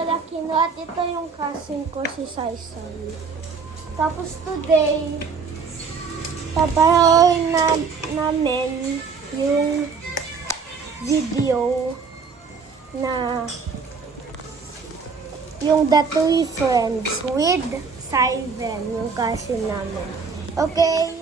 lalaki no, at ito yung cousin ko si Saisai. Tapos today, paparoin namin yung video na yung The Three Friends with Saiven, yung cousin namin. Okay?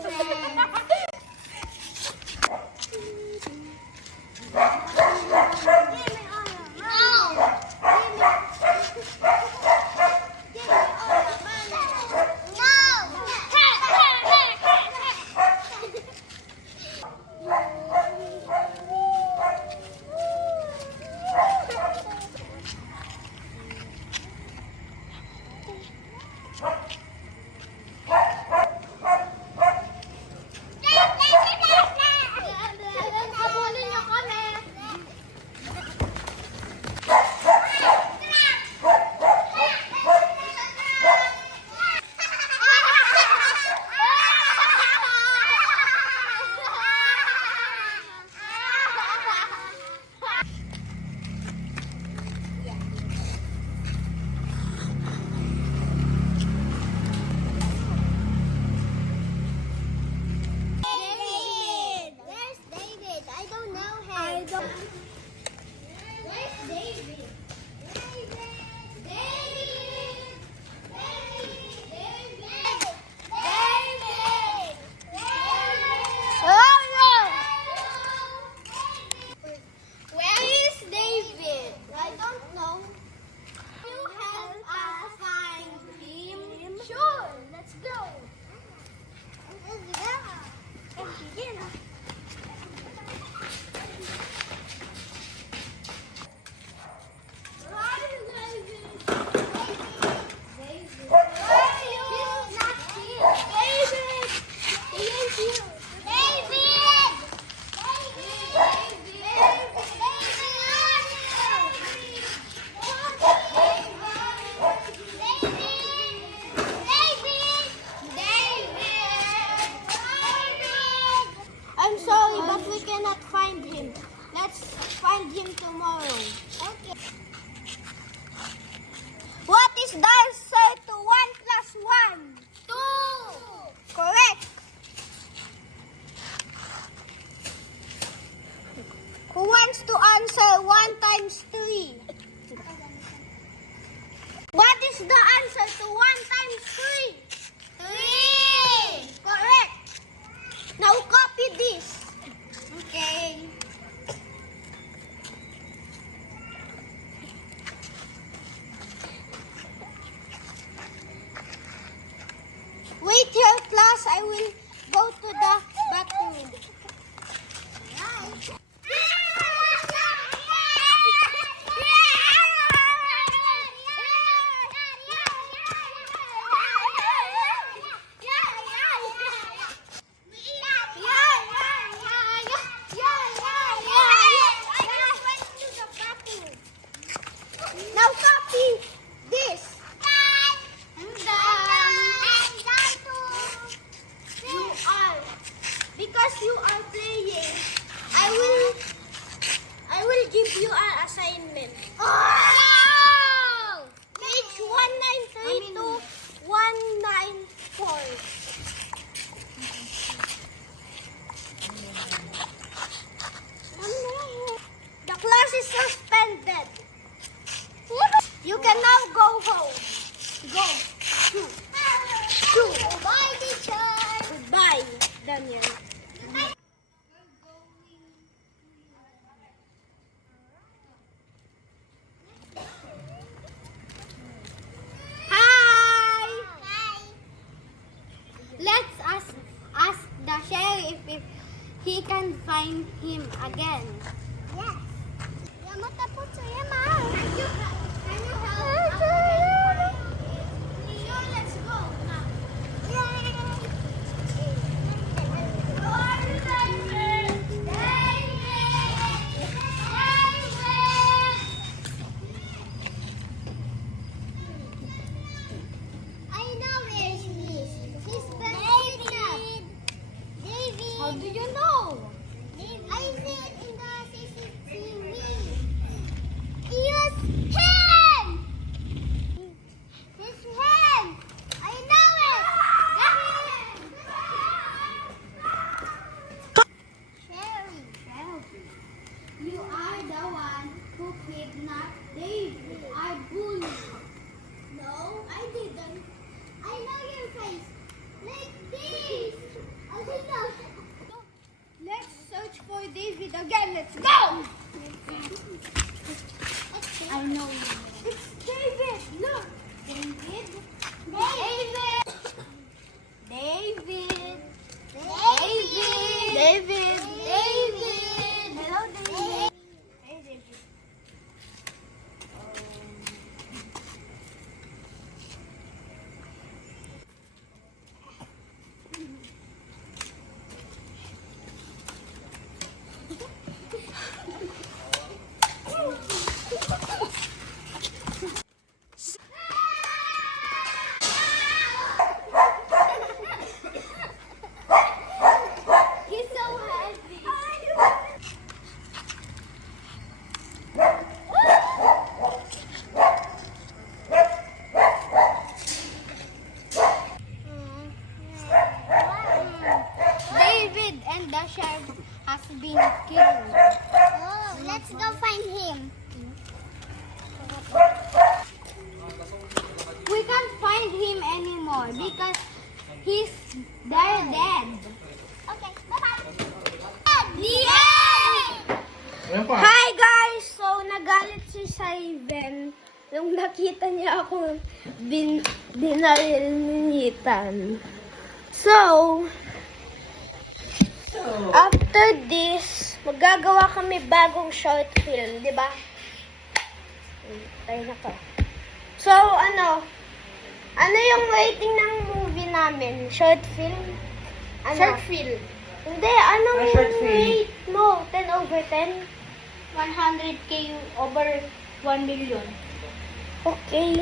I'm sorry, but we cannot find him. Let's find him tomorrow. Okay. What is the answer to 1 plus 1? 2. Correct. Who wants to answer 1 times 3? What is the answer to 1 times 3? 3. Correct. Now copy this. Okay. Wait here, class. I will go to the bathroom. Now copy this. Because you are playing, I will give you an assignment. Page 193 to 194. The class is suspended. You can now go home. Go. Goodbye, teacher. Goodbye, Daniel. Hi. Let's ask the sheriff if he can find him again. Yes. Can you help? Sure, let's go now. I know where he is. He's David. How do you know? I see it in the CCTV. It was him! with David again. Let's go! I know. It's David. Look. David. David. David. David. David. David. Hello, David. Hey, David. He's so heavy. David and the sheriff has been killed. Oh, let's go find him. We can't find him anymore because they're dead. Okay, bye-bye. Yeah! Hi guys! So, nagalit si Saiven nung nakita niya ako dinaril-ninitan. So, after this, magagawa kami bagong short film, di ba? Tayo na ka. So, ano yung rating ng movie namin? Short film? Short film? Hindi, anong short film? rate mo? 10 over 10? 100k over 1 million. Okay.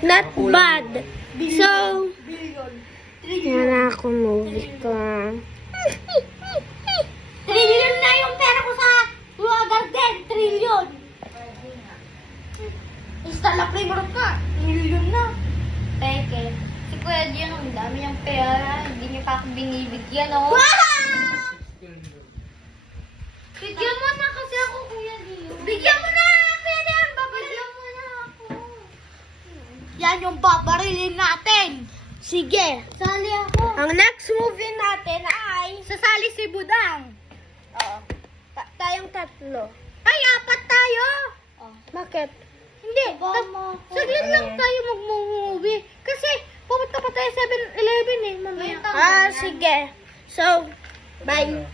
Not bad. So, yan ako movie ko. Trillion na yung pera ko sa Lua Garden. Trillion. Istala primor ka. Trillion na. Peke. Si Kuya Dion, ang dami niyang pera. Hindi niya pa ako binibigyan, oh. Bigyan mo na kasi ako, Kuya Dion. Bigyan mo na, Kuya Dion. Bigyan mo na ako. Yan yung babarilin natin. Sige. Sali ako. Ang next movie natin ay... Sasali si Budang. Oo. Tayong tatlo. Ay, apat tayo. Oh. Bakit? Hindi. Saglit lang tayo mag-movie. Kasi pupunta pa tayo 7-Eleven eh. Mamaya. Sige. So, bye.